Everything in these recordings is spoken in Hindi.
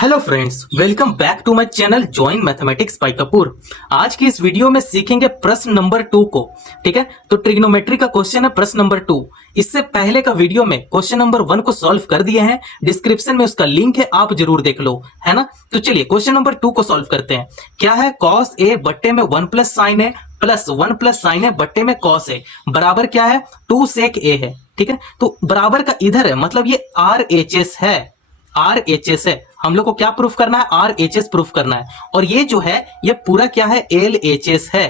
Hello friends, welcome back to my channel join mathematics by Kapoor. आज की इस वीडियो में सीखेंगे प्रश्न नंबर 2 को। ठीक है, तो ट्रिग्नोमेट्री का क्वेश्चन है प्रश्न नंबर 2। इससे पहले का वीडियो में क्वेश्चन नंबर 1 को सॉल्व कर दिए हैं, डिस्क्रिप्शन में उसका लिंक है, आप जरूर देख लो, है ना। तो चलिए क्वेश्चन नंबर 2 को सॉल्व करते हैं। क्या है, कॉस ए बट्टे में 1 प्लस साइन ए प्लस 1 प्लस साइन ए बट्टे में कॉस ए बराबर क्या है, 2 सेक ए है। ठीक है, तो बराबर का इधर है, मतलब ये आर एच एस है, आर एच एस है। हम लोग को क्या प्रूफ करना है, आर एच एस प्रूफ करना है। और ये जो है ये पूरा क्या है, एल एच एस है,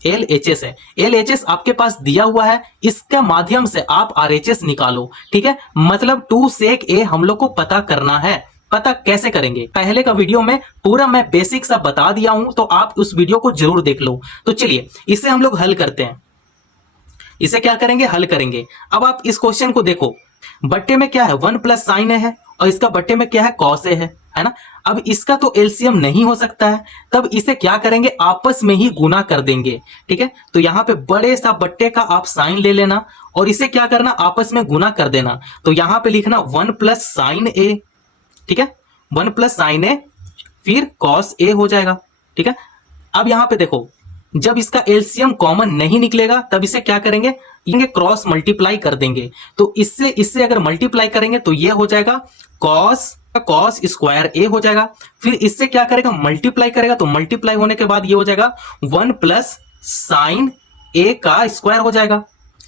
एल एच एस है। एल एच एस आपके पास दिया हुआ है, इसके माध्यम से आप आर एच एस निकालो। ठीक है, मतलब 2 सेक ए हम लोग को पता करना है। पता कैसे करेंगे, पहले का वीडियो में पूरा मैं बेसिक सा बता दिया हूं, तो आप उस वीडियो को जरूर देख लो। तो चलिए इसे हम लोग हल करते हैं। इसे क्या करेंगे, हल करेंगे। अब आप इस क्वेश्चन को देखो, बट्टे में क्या है, 1 प्लस साइन ए है और इसका बट्टे में क्या है, कॉस ए है ना। अब इसका तो एलसीएम नहीं हो सकता है, तब इसे क्या करेंगे, आपस में ही गुना कर देंगे। ठीक है, तो यहां पे बड़े सा बट्टे का आप साइन ले लेना और इसे क्या करना, आपस में गुना कर देना। तो यहां पे लिखना 1 प्लस साइन ए, ठीक है, 1 प्लस साइन ए फिर कॉस ए हो जाएगा। ठीक है, अब यहां पे देखो, जब इसका एलसीएम कॉमन नहीं निकलेगा तब इसे क्या करेंगे, ये क्रॉस मल्टीप्लाई कर देंगे। तो इससे अगर मल्टीप्लाई करेंगे तो ये हो जाएगा कॉस स्क्वायर ए हो जाएगा। फिर इससे क्या करेगा, मल्टीप्लाई करेगा, तो मल्टीप्लाई होने के बाद ये हो जाएगा 1 प्लस साइन ए का स्क्वायर हो जाएगा,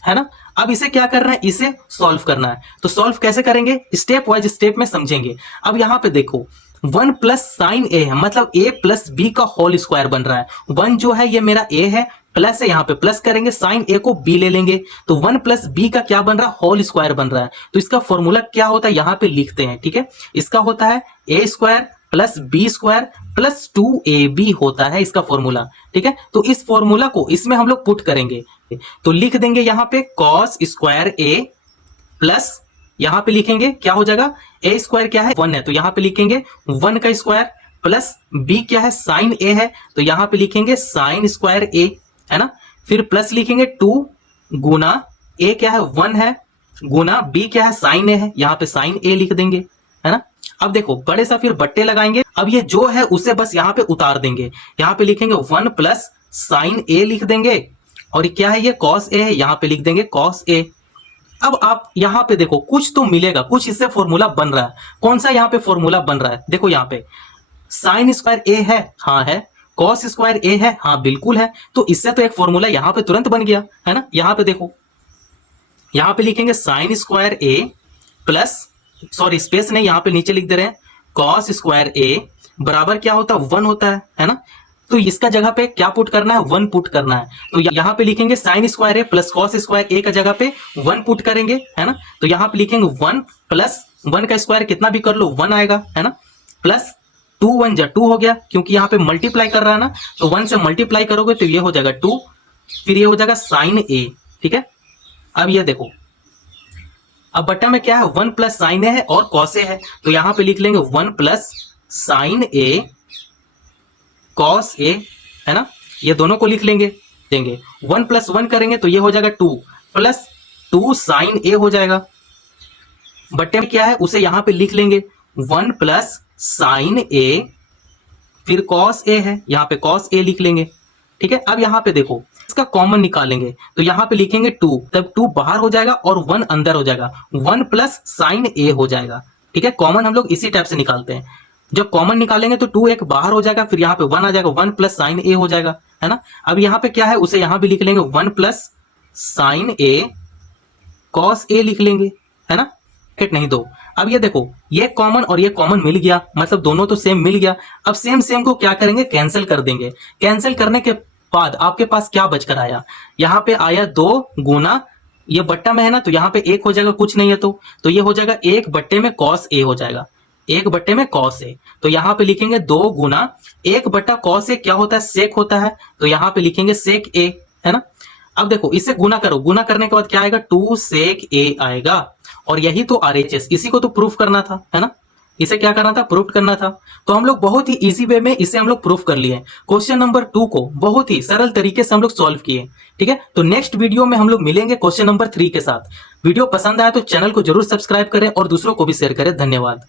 है ना। अब इसे क्या करना है, इसे सॉल्व करना है। तो सॉल्व कैसे करेंगे, स्टेप वाइज स्टेप में समझेंगे। अब यहां पे देखो 1 प्लस साइन ए है, मतलब ए प्लस बी का होल स्क्वायर बन रहा है। 1 जो है ये मेरा ए है, प्लस है, यहां पे प्लस करेंगे, साइन ए को बी ले लेंगे, तो 1 प्लस बी का क्या बन रहा है, होल स्क्वायर बन रहा है। तो इसका फॉर्मूला क्या होता है, यहां पे लिखते हैं। ठीक है, इसका होता है A square plus B square plus 2ab होता है इसका फॉर्मूला। ठीक है, तो इस फॉर्मूला को इसमें हम लोग पुट करेंगे, तो लिख देंगे यहां पे कॉस स्क्वायर ए प्लस, यहां पे लिखेंगे क्या हो जाएगा, ए स्क्वायर क्या है, 1 है, तो यहां पे लिखेंगे 1 का स्क्वायर प्लस बी क्या है, साइन ए है, तो यहां पे लिखेंगे साइन स्क्वायर ए, है ना। फिर प्लस लिखेंगे 2 गुना ए क्या है, 1 है, गुना बी क्या है, साइन ए है, यहां पे साइन ए लिख देंगे, है ना। अब देखो बड़े सा फिर बट्टे लगाएंगे। अब ये जो है उसे बस यहां पे उतार देंगे, यहां पे लिखेंगे 1 प्लस साइन ए लिख देंगे, और ये क्या है, ये कॉस ए है, यहां पे लिख देंगे कॉस ए। अब आप यहां पे देखो कुछ तो मिलेगा, कुछ इससे फॉर्मूला बन रहा है। कौन सा यहां पे फॉर्मूला बन रहा है, देखो यहां पे साइन स्क्वायर ए है, हाँ है, कॉस स्क्वायर ए है, हाँ बिल्कुल है। तो इससे तो एक फॉर्मूला यहां पे तुरंत बन गया, है ना। यहां पे देखो, यहां पे लिखेंगे साइन स्क्वायर ए प्लस, सॉरी स्पेस नहीं, यहां पे नीचे लिख दे रहे हैं, कॉस स्क्वायर ए बराबर क्या होता है, 1 होता है ना। तो इसका जगह पे क्या पुट करना है, 1 पुट करना है। तो यहां पे लिखेंगे साइन स्क्वायर ए प्लस कॉस स्क्वायर ए का जगह पे 1 पुट करेंगे, है ना। तो यहां पे लिखेंगे 1 प्लस 1 का स्क्वायर कितना भी कर लो 1 आएगा, है ना, प्लस 2 1 जा 2 हो गया, क्योंकि यहां पे मल्टीप्लाई कर रहा है ना, तो 1 से मल्टीप्लाई करोगे तो ये हो जाएगा 2, फिर ये हो जाएगा साइन ए। ठीक है, अब ये देखो, अब बट्टा में क्या है, 1 प्लस साइन ए है और कॉस ए है, तो यहां पे लिख लेंगे 1 plus sign A cos A, है ना। ये दोनों को लिख लेंगे, देंगे 1 प्लस 1 करेंगे तो ये हो जाएगा 2 प्लस 2 साइन ए हो जाएगा। बट्टे में क्या है उसे यहां पे लिख लेंगे 1 प्लस साइन ए, फिर कॉस ए है, यहां पे कॉस ए लिख लेंगे। ठीक है, अब यहां पे देखो इसका कॉमन निकालेंगे, तो यहां पे लिखेंगे 2, तब 2 बाहर हो जाएगा और 1 अंदर हो जाएगा, 1 प्लस साइन ए हो जाएगा। ठीक है, कॉमन हम लोग इसी टाइप से निकालते हैं। जब कॉमन निकालेंगे तो 2 एक बाहर हो जाएगा, फिर यहाँ पे 1 आ जाएगा, 1 प्लस साइन ए हो जाएगा, है ना। अब यहाँ पे क्या है, उसे यहाँ भी लिख लेंगे 1 plus sign A cos A लिख लेंगे, है ना। कट नहीं दो। अब ये देखो, ये कॉमन और ये कॉमन मिल गया, मतलब दोनों तो सेम मिल गया। अब सेम सेम को क्या करेंगे, कैंसिल कर देंगे। कैंसिल करने के बाद आपके पास क्या बचकर आया, यहाँ पे आया 2 गुना, ये बट्टा में है ना, तो यहाँ पे 1 हो जाएगा, कुछ नहीं है तो ये हो जाएगा 1 बट्टे में कॉस ए हो जाएगा, 1 बट्टे में कॉस ए। तो यहां पे लिखेंगे 2 गुना 1 बट्टा कॉस ए क्या होता है, सेक होता है, तो यहां पे लिखेंगे सेक ए, है ना। अब देखो इसे गुना करो, गुना करने के बाद क्या आएगा, 2 सेक ए आएगा, और यही तो आरएचएस, इसी को तो प्रूफ करना था, है ना। इसे क्या करना था, प्रूफ करना था। तो हम लोग बहुत ही इजी वे में इसे हम लोग प्रूफ कर लिए। क्वेश्चन नंबर 2 को बहुत ही सरल तरीके से हम लोग सॉल्व किए। ठीक है, तो नेक्स्ट वीडियो में हम लोग मिलेंगे क्वेश्चन नंबर 3 के साथ। वीडियो पसंद आया तो चैनल को जरूर सब्सक्राइब करें और दूसरों को भी शेयर करें। धन्यवाद।